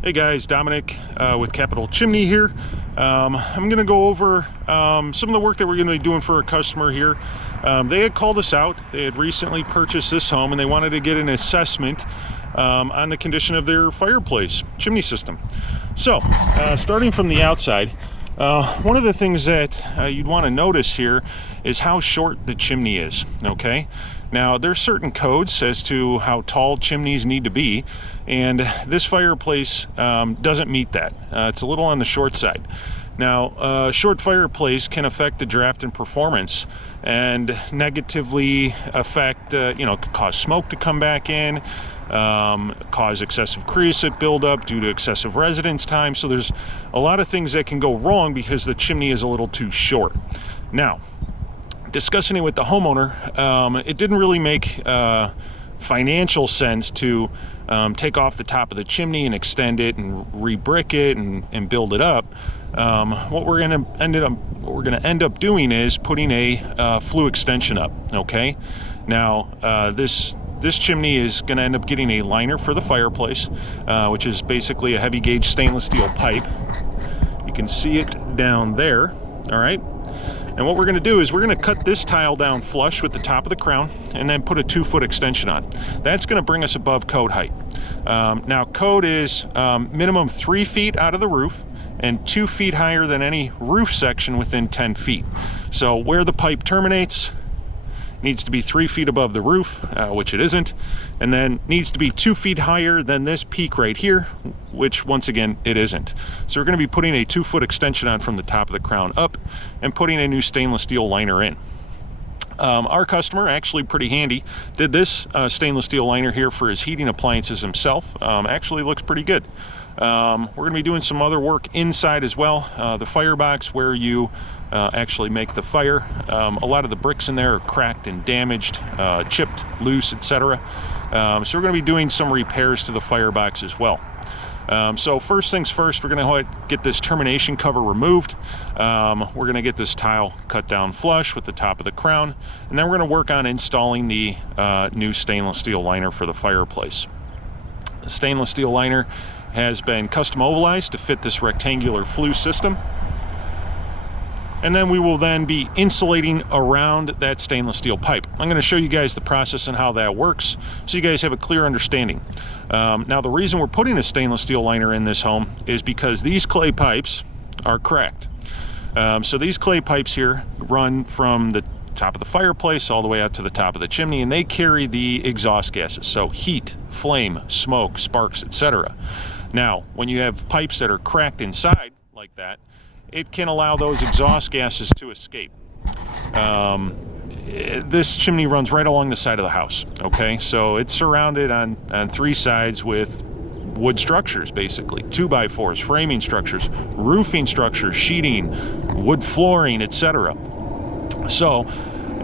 Hey guys, Dominic with Capital Chimney here. I'm going to go over some of the work that we're going to be doing for a customer here. They had called us out. They had recently purchased this home and they wanted to get an assessment on the condition of their fireplace chimney system. So, starting from the outside, one of the things that you'd want to notice here is how short the chimney is, okay? Now, there's certain codes as to how tall chimneys need to be, and this fireplace doesn't meet that. It's a little on the short side. Now, short fireplace can affect the draft and performance and negatively affect, could cause smoke to come back in, cause excessive creosote buildup due to excessive residence time. So there's a lot of things that can go wrong because the chimney is a little too short. Now, discussing it with the homeowner, it didn't really make financial sense to take off the top of the chimney and extend it and re-brick it and build it up. What we're going to end up doing is putting a flue extension up. Okay, now this chimney is going to end up getting a liner for the fireplace, which is basically a heavy gauge stainless steel pipe. You can see it down there. All right. And what we're going to do is we're going to cut this tile down flush with the top of the crown and then put a 2-foot extension on. That's going to bring us above code height. Now, code is minimum 3 feet out of the roof and 2 feet higher than any roof section within 10 feet. So where the pipe terminates needs to be 3 feet above the roof, which it isn't, and then needs to be 2 feet higher than this peak right here, which once again it isn't. So we're going to be putting a 2-foot extension on from the top of the crown up and putting a new stainless steel liner in. Our customer, actually pretty handy, did this stainless steel liner here for his heating appliances himself. Actually looks pretty good. We're going to be doing some other work inside as well. The firebox where you actually make the fire. A lot of the bricks in there are cracked and damaged, chipped, loose, etc. So we're going to be doing some repairs to the firebox as well. So first things first, we're going to get this termination cover removed. We're going to get this tile cut down flush with the top of the crown, and then we're going to work on installing the new stainless steel liner for the fireplace. The stainless steel liner has been custom ovalized to fit this rectangular flue system. And then we will then be insulating around that stainless steel pipe. I'm going to show you guys the process and how that works so you guys have a clear understanding. Now, the reason we're putting a stainless steel liner in this home is because these clay pipes are cracked. So these clay pipes here run from the top of the fireplace all the way out to the top of the chimney, and they carry the exhaust gases, so heat, flame, smoke, sparks, etc. Now, when you have pipes that are cracked inside like that, it can allow those exhaust gases to escape. This chimney runs right along the side of the house, okay? So it's surrounded on 3 sides with wood structures, basically. 2x4s, framing structures, roofing structures, sheeting, wood flooring, etc. So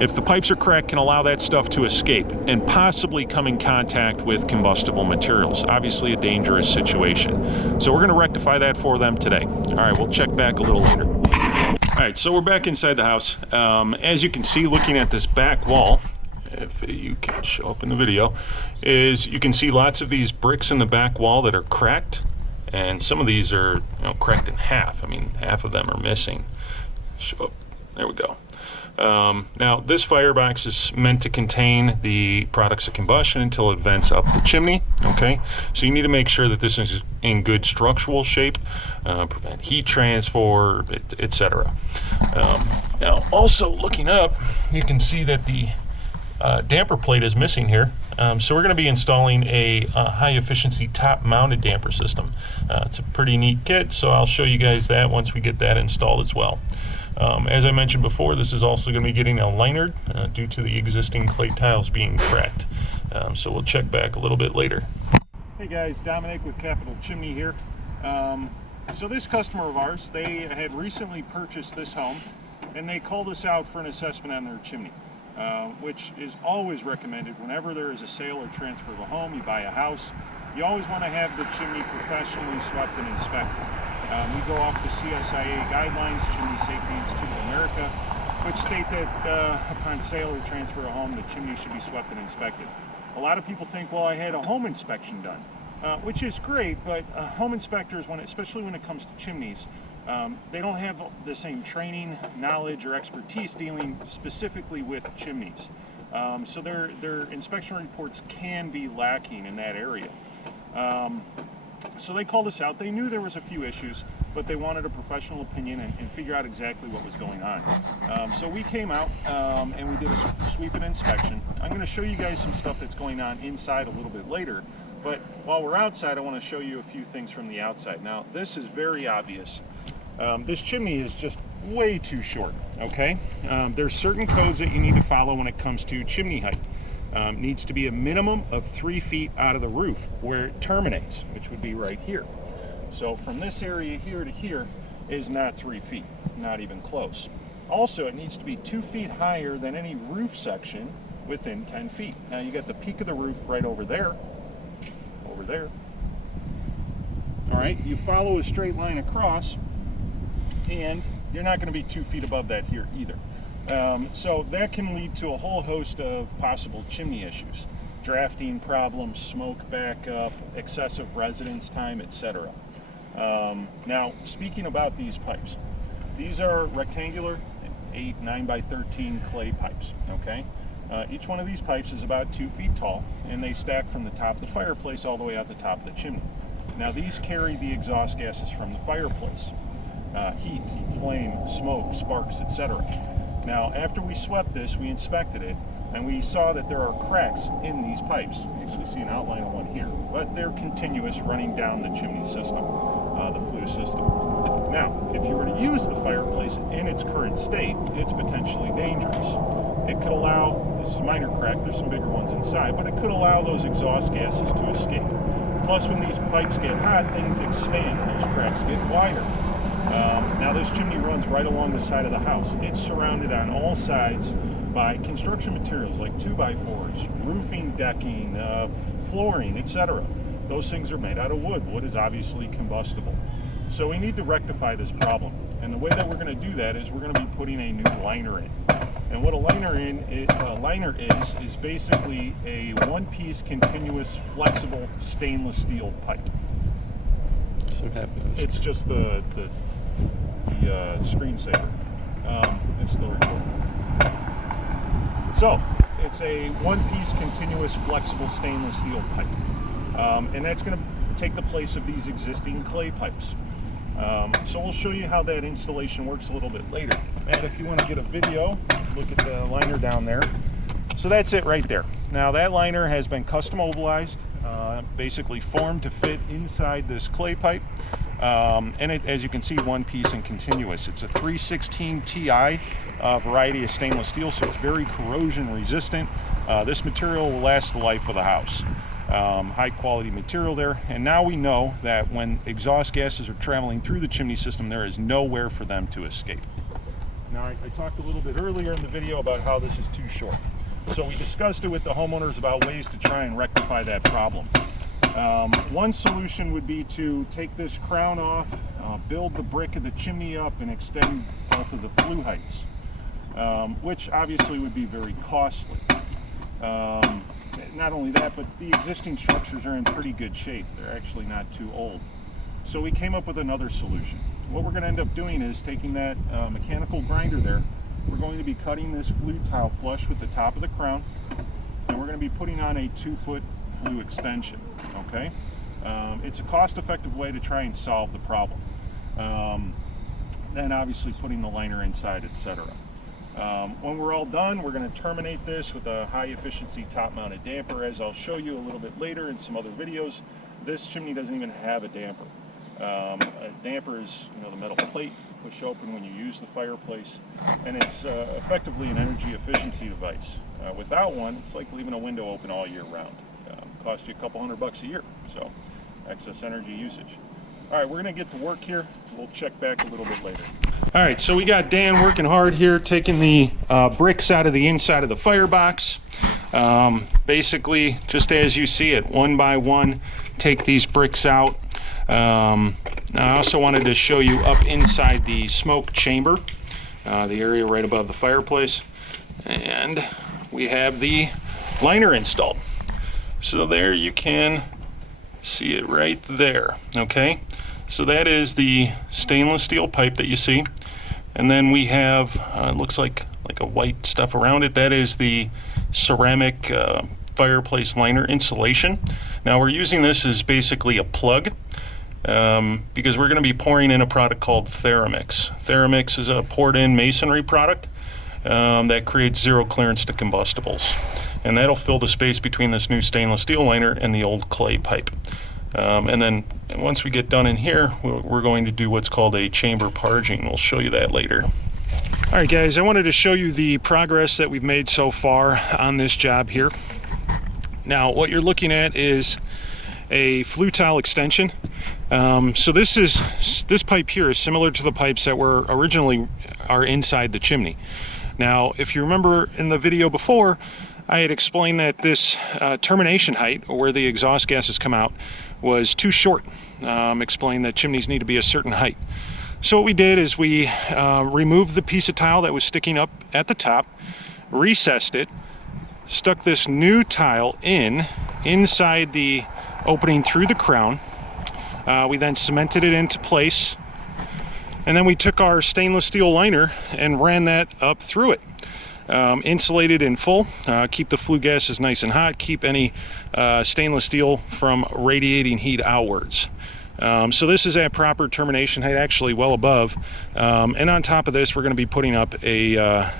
if the pipes are cracked, can allow that stuff to escape and possibly come in contact with combustible materials. Obviously a dangerous situation. So we're going to rectify that for them today. All right, we'll check back a little later. All right, so we're back inside the house. As you can see, looking at this back wall, if you can show up in the video, is you can see lots of these bricks in the back wall that are cracked, and some of these are cracked in half. I mean, half of them are missing. Show up. There we go. Now, this firebox is meant to contain the products of combustion until it vents up the chimney, okay? So you need to make sure that this is in good structural shape, prevent heat transfer, etc. Now, also looking up, you can see that the damper plate is missing here. So we're going to be installing a high-efficiency top-mounted damper system. It's a pretty neat kit, so I'll show you guys that once we get that installed as well. As I mentioned before, this is also going to be getting a liner due to the existing clay tiles being cracked. So we'll check back a little bit later. Hey guys, Dominic with Capital Chimney here. So this customer of ours, they had recently purchased this home and they called us out for an assessment on their chimney, which is always recommended whenever there is a sale or transfer of a home. You buy a house, you always want to have the chimney professionally swept and inspected. We go off the CSIA guidelines, Chimney Safety Institute of America, which state that upon sale or transfer of a home, the chimney should be swept and inspected. A lot of people think, well, I had a home inspection done. which is great, but home inspectors, especially when it comes to chimneys, they don't have the same training, knowledge, or expertise dealing specifically with chimneys. So their inspection reports can be lacking in that area. So they called us out. They knew there was a few issues, but they wanted a professional opinion and figure out exactly what was going on. So we came out and we did a sweep and inspection. I'm going to show you guys some stuff that's going on inside a little bit later, but while we're outside, I want to show you a few things from the outside. Now, this is very obvious. This chimney is just way too short, okay? There's certain codes that you need to follow when it comes to chimney height. Needs to be a minimum of 3 feet out of the roof where it terminates, which would be right here. So from this area here to here is not 3 feet, not even close. Also, it needs to be 2 feet higher than any roof section within 10 feet. Now you got the peak of the roof right over there. All right, you follow a straight line across, and you're not going to be 2 feet above that here either. So that can lead to a whole host of possible chimney issues. Drafting problems, smoke backup, excessive residence time, etc. Now, speaking about these pipes, these are rectangular 8, 9 by 13 clay pipes, okay? Each one of these pipes is about 2 feet tall, and they stack from the top of the fireplace all the way out the top of the chimney. Now, these carry the exhaust gases from the fireplace. Heat, flame, smoke, sparks, etc. Now, after we swept this, we inspected it, and we saw that there are cracks in these pipes. You actually see an outline of one here, but they're continuous running down the chimney system, the flue system. Now, if you were to use the fireplace in its current state, it's potentially dangerous. It could allow, this is a minor crack, there's some bigger ones inside, but it could allow those exhaust gases to escape. Plus, when these pipes get hot, things expand, those cracks get wider. Now this chimney runs right along the side of the house. It's surrounded on all sides by construction materials like 2x4s, roofing, decking, flooring, etc. Those things are made out of wood. Wood is obviously combustible. So we need to rectify this problem. And the way that we're going to do that is we're going to be putting a new liner in. And what a liner is basically a one-piece continuous flexible stainless steel pipe. It's just the screensaver. It's still recording. So it's a one-piece continuous flexible stainless steel pipe, and that's going to take the place of these existing clay pipes. So we'll show you how that installation works a little bit later. And if you want to get a video, look at the liner down there. So that's it right there. Now that liner has been custom mobilized, basically formed to fit inside this clay pipe. And it, as you can see, one piece and continuous. It's a 316 Ti variety of stainless steel, so it's very corrosion resistant. This material will last the life of the house. High quality material there, and now we know that when exhaust gases are traveling through the chimney system, there is nowhere for them to escape. Now I talked a little bit earlier in the video about how this is too short. So we discussed it with the homeowners about ways to try and rectify that problem. One solution would be to take this crown off, build the brick of the chimney up, and extend both of the flue heights, which obviously would be very costly. Not only that, but the existing structures are in pretty good shape. They're actually not too old. So we came up with another solution. What we're going to end up doing is taking that mechanical grinder there. We're going to be cutting this flue tile flush with the top of the crown, and we're going to be putting on a 2-foot flue extension. Okay? It's a cost-effective way to try and solve the problem. Then obviously putting the liner inside, etc. When we're all done, we're going to terminate this with a high-efficiency top-mounted damper. As I'll show you a little bit later in some other videos, this chimney doesn't even have a damper. A damper is, the metal plate you push open when you use the fireplace, and it's effectively an energy efficiency device. Without one, it's like leaving a window open all year round. Cost you a couple $100 a year, so excess energy usage. All right, we're going to get to work here. We'll check back a little bit later. All right, so we got Dan working hard here, taking the bricks out of the inside of the firebox. Basically, just as you see it, one by one, take these bricks out. I also wanted to show you up inside the smoke chamber, the area right above the fireplace. And we have the liner installed. So there you can See it right there. Okay, so that is the stainless steel pipe that you see, and then we have it looks like a white stuff around it. That is the ceramic fireplace liner insulation. Now we're using this as basically a plug because we're going to be pouring in a product called Theramix. Theramix is a poured-in masonry product that creates zero clearance to combustibles, and that'll fill the space between this new stainless steel liner and the old clay pipe. And then once we get done in here, we're going to do what's called a chamber parging. We'll show you that later. All right, guys, I wanted to show you the progress that we've made so far on this job here. Now, what you're looking at is a flue tile extension. So this pipe here is similar to the pipes that were originally inside the chimney. Now, if you remember in the video before, I had explained that this termination height, or where the exhaust gases come out, was too short. Explained that chimneys need to be a certain height. So what we did is we removed the piece of tile that was sticking up at the top, recessed it, stuck this new tile inside the opening through the crown. We then cemented it into place, and then we took our stainless steel liner and ran that up through it. Insulated in full, keep the flue gases nice and hot, keep any stainless steel from radiating heat outwards. So this is at proper termination height, actually well above, and on top of this we're going to be putting up a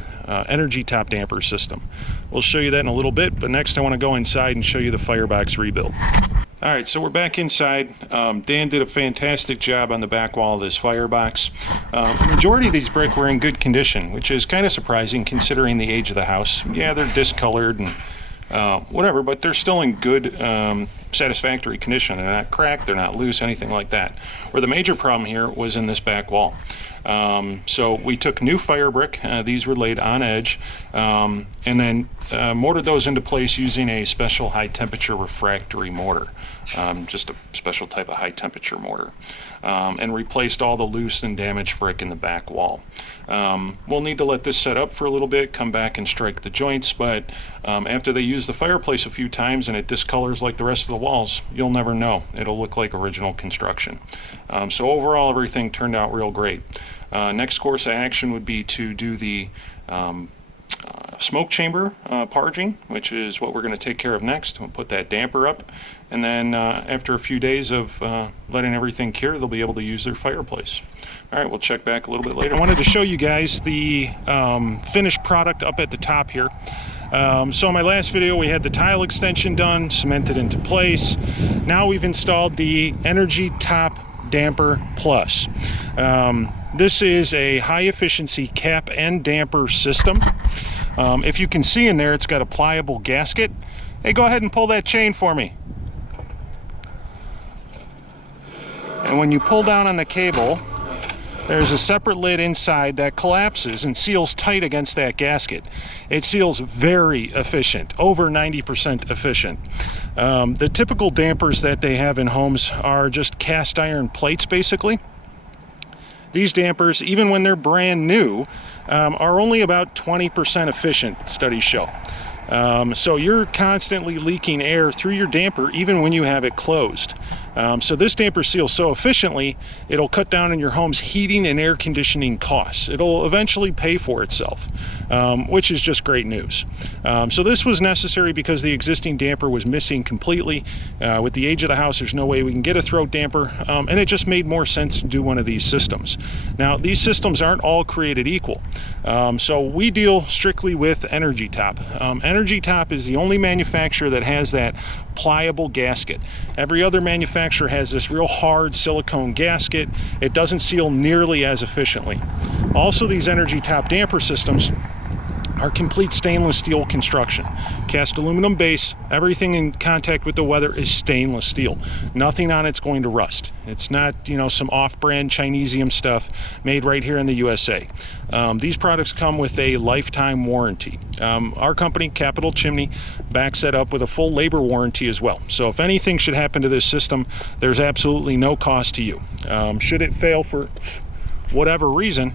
energy top damper system. We'll show you that in a little bit, but next I want to go inside and show you the Firebox rebuild. Alright, so we're back inside. Dan did a fantastic job on the back wall of this Firebox. The majority of these brick were in good condition, which is kind of surprising considering the age of the house. Yeah, they're discolored and whatever, but they're still in good, satisfactory condition. They're not cracked, they're not loose, anything like that. Where the major problem here was in this back wall. So we took new fire brick, these were laid on edge, and then mortared those into place using a special high temperature refractory mortar, just a special type of high temperature mortar, and replaced all the loose and damaged brick in the back wall. We'll need to let this set up for a little bit, come back and strike the joints, but after they use the fireplace a few times and it discolors like the rest of the walls, you'll never know. It'll look like original construction. So overall everything turned out real great. Next course of action would be to do the smoke chamber parging, which is what we're going to take care of next. We'll put that damper up, and then after a few days of letting everything cure, they'll be able to use their fireplace. All right, we'll check back a little bit later. I wanted to show you guys the finished product up at the top here. So in my last video we had the tile extension done, cemented into place. Now we've installed the Energy Top Damper Plus. This is a high efficiency cap and damper system. If you can see in there, it's got a pliable gasket. Hey, go ahead and pull that chain for me. And when you pull down on the cable, there's a separate lid inside that collapses and seals tight against that gasket. It seals very efficient, over 90% efficient. The typical dampers that they have in homes are just cast iron plates, basically. These dampers, even when they're brand new, are only about 20% efficient, studies show. So you're constantly leaking air through your damper even when you have it closed. So this damper seals so efficiently, it'll cut down on your home's heating and air conditioning costs. It'll eventually pay for itself, which is just great news. So this was necessary because the existing damper was missing completely. With the age of the house, there's no way we can get a throat damper, and it just made more sense to do one of these systems. Now, these systems aren't all created equal. So we deal strictly with Energy Top. Energy Top is the only manufacturer that has that pliable gasket. Every other manufacturer has this real hard silicone gasket. It doesn't seal nearly as efficiently. Also, these Energy Top damper systems are complete stainless steel construction. Cast aluminum base, everything in contact with the weather is stainless steel. Nothing on it's going to rust. It's not, you know, some off-brand Chinesium stuff made right here in the USA. These products come with a lifetime warranty. Our company, Capital Chimney, backs that up with a full labor warranty as well. So if anything should happen to this system, there's absolutely no cost to you. Should it fail for whatever reason,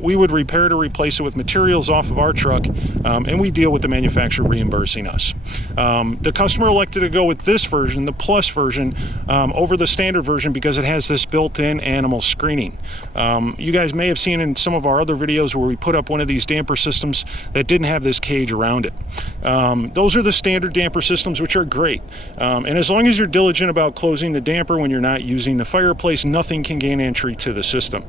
we would repair to replace it with materials off of our truck, and we deal with the manufacturer reimbursing us. The customer elected to go with this version, the Plus version, over the standard version because it has this built-in animal screening. You guys may have seen in some of our other videos where we put up one of these damper systems that didn't have this cage around it. Those are the standard damper systems, which are great. And as long as you're diligent about closing the damper when you're not using the fireplace, nothing can gain entry to the system.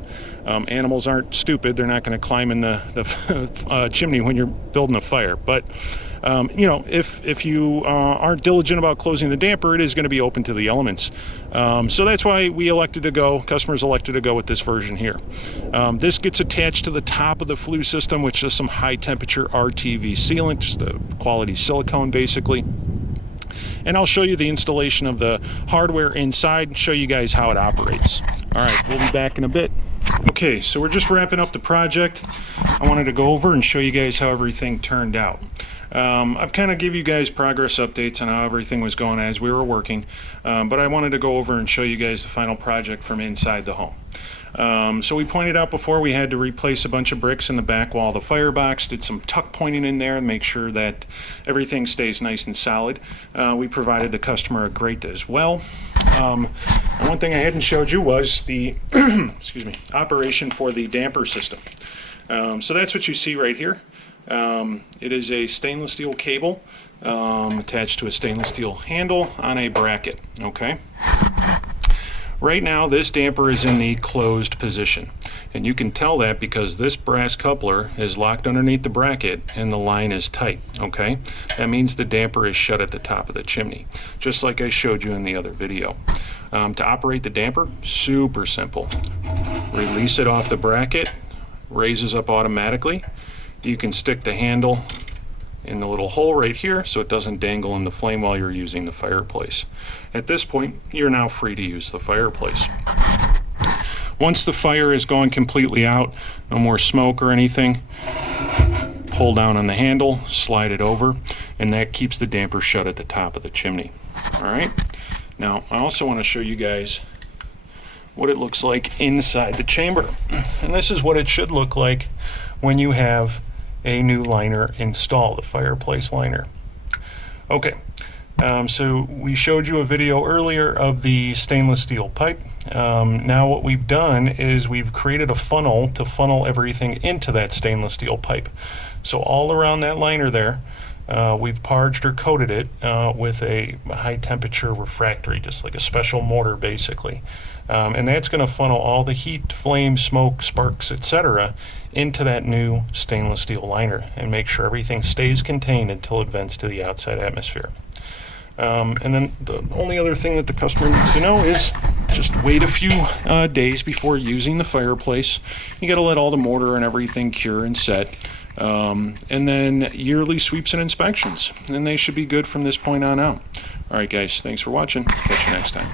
Animals aren't stupid. They're not going to climb in the chimney when you're building a fire. But you know, if you aren't diligent about closing the damper, it is going to be open to the elements. So that's why customers elected to go with this version here. This gets attached to the top of the flue system, which is some high temperature RTV sealant, just a quality silicone basically. And I'll show you the installation of the hardware inside and show you guys how it operates. All right, we'll be back in a bit. Okay, so we're just wrapping up the project. I wanted to go over and show you guys how everything turned out. I've kind of give you guys progress updates on how everything was going as we were working, but I wanted to go over and show you guys the final project from inside the home. So we pointed out before we had to replace a bunch of bricks in the back wall of the firebox, did some tuck pointing in there and make sure that everything stays nice and solid. We provided the customer a grate as well. And one thing I hadn't showed you was the excuse me, operation for the damper system. So that's what you see right here. It is a stainless steel cable attached to a stainless steel handle on a bracket. Okay. Right now this damper is in the closed position, and you can tell that because this brass coupler is locked underneath the bracket and the line is tight. Okay, that means the damper is shut at the top of the chimney, just like I showed you in the other video. To operate the damper, super simple. Release it off the bracket, raises up automatically. You can stick the handle in the little hole right here so it doesn't dangle in the flame while you're using the fireplace. At this point, you're now free to use the fireplace. Once the fire is gone completely out, no more smoke or anything, pull down on the handle, slide it over, and that keeps the damper shut at the top of the chimney. All right. Now, I also want to show you guys what it looks like inside the chamber. And this is what it should look like when you have a new liner installed, the fireplace liner. Okay, so we showed you a video earlier of the stainless steel pipe. Now what we've done is we've created a funnel to funnel everything into that stainless steel pipe. So all around that liner there, we've parged or coated it with a high temperature refractory, just like a special mortar basically. And that's going to funnel all the heat, flame, smoke, sparks, etc. into that new stainless steel liner and make sure everything stays contained until it vents to the outside atmosphere. And then the only other thing that the customer needs to know is just wait a few days before using the fireplace. You got to let all the mortar and everything cure and set. And then yearly sweeps and inspections, and they should be good from this point on out. All right, guys, thanks for watching. Catch you next time.